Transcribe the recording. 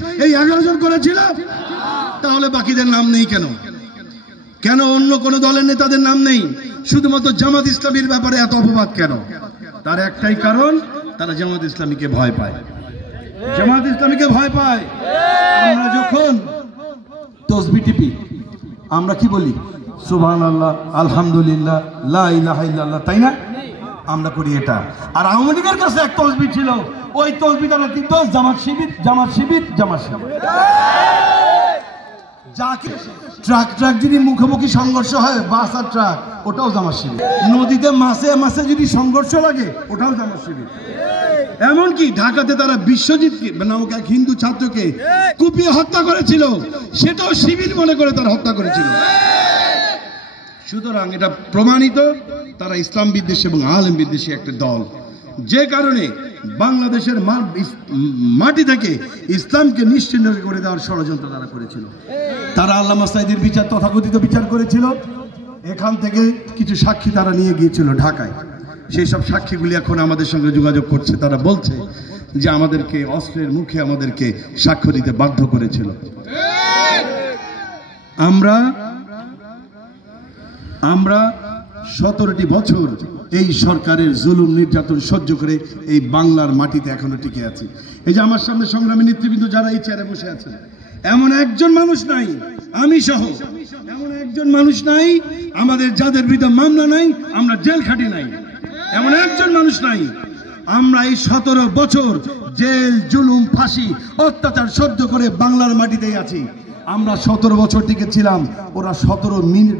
শহীদ এই 11 জন করেছিল। তাহলে বাকিদের নাম নেই কেন? কেন অন্য কোন দলের নেতাদের নাম নেই? শুধুমাত্র জামাত ইসলামীর ব্যাপারে এত অপবাদ কেন? তার একটাই কারণ, তারা জামাত ইসলামীকে ভয় পায়। জামাত ইসলামীকে ভয় পায়। আমরা যখন তসবিহ টিপি, আমরা কি বলি? সুবহানাল্লাহ, আলহামদুলিল্লাহ, লা ইলাহা ইল্লাল্লাহ, তাই না? আমরা করি এটা। আর আওয়ামী লীগের কাছে এক তসবিহ ছিল, ওই তসবিহ তারা টিপতো জামাত শিবির, জামাত শিবির, জামাত শিবির। ট্রাক যদি মুখোমুখি সংঘর্ষ হয়, বাস আর ট্রাক, ওটাও জামাত শিবির। নদীতে মাছে মাছে যদি সংঘর্ষ লাগে, ওটাও জামাত শিবির। এমনকি ঢাকাতে তারা বিশ্বজিৎ নামক এক হিন্দু ছাত্রকে কুপিয়ে হত্যা করেছিল, সেটাও শিবির মনে করে তারা হত্যা করেছিল। সুতরাং এটা প্রমাণিত তারা ইসলাম বিদ্বেষী এবং আলেম বিদ্বেষী একটা দল। যে কারণে বাংলাদেশের মাটি থেকে ইসলামকে নিশ্চিহ্ন করে দেওয়ার ষড়যন্ত্র তারা করেছিল। তারা আল্লামা সাঈদীর বিচার, তথাকথিত বিচার করেছিল। এখান থেকে কিছু সাক্ষী তারা নিয়ে গিয়েছিল ঢাকায়। সেই সব সাক্ষীগুলি এখন আমাদের সঙ্গে যোগাযোগ করছে। তারা বলছে যে আমাদেরকে অস্ত্রের মুখে আমাদেরকে সাক্ষ্য দিতে বাধ্য করেছিল। আমরা 17টি বছর এই সরকারের জুলুম নির্যাতন সহ্য করে এই বাংলার মাটিতে এখনো টিকে আছি। এই যে আমার সামনে সংগ্রামী নেতৃবৃন্দ যারা এই চেয়ারে বসে আছেন, এমন একজন মানুষ নাই, আমি সহ এমন একজন মানুষ নাই আমাদের যাদের বিরুদ্ধে মামলা নাই, আমরা জেল খাটি নাই, এমন একজন মানুষ নাই। আমরা এই 17 বছর জেল, জুলুম, ফাঁসি, অত্যাচার সহ্য করে বাংলার মাটিতেই আছি। আমরা 17 বছর টিকে ছিলাম, ওরা 17 মিনিট